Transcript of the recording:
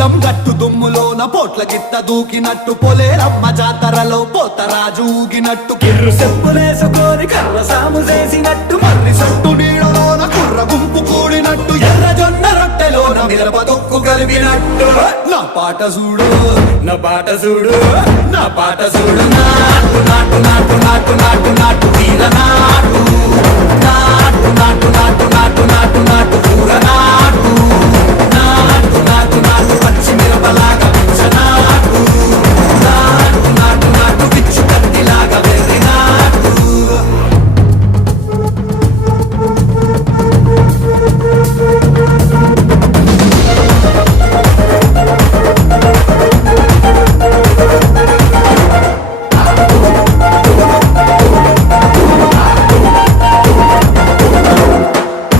పొలం గట్టు దుమ్ములోన పోట్ల గిట్ట దూకినట్టు పొలేరమ్మ జాతరలో పోతరాజు ఊగినట్టు కిర్రు సెప్పులేసుకొని కర్ర సాము చేసినట్టు మర్రి సొట్టు నీడలోన కుర్ర గుంపు కూడినట్టు ఎర్ర జొన్న రొట్టెలోన మిరప తొక్కు కలిపినట్టు నా పాట చూడు నా పాట చూడు నా పాట చూడు నాటు నాటు నాటు నాటు నాటు నాటు తీర నాటు నాటు నాటు నాటు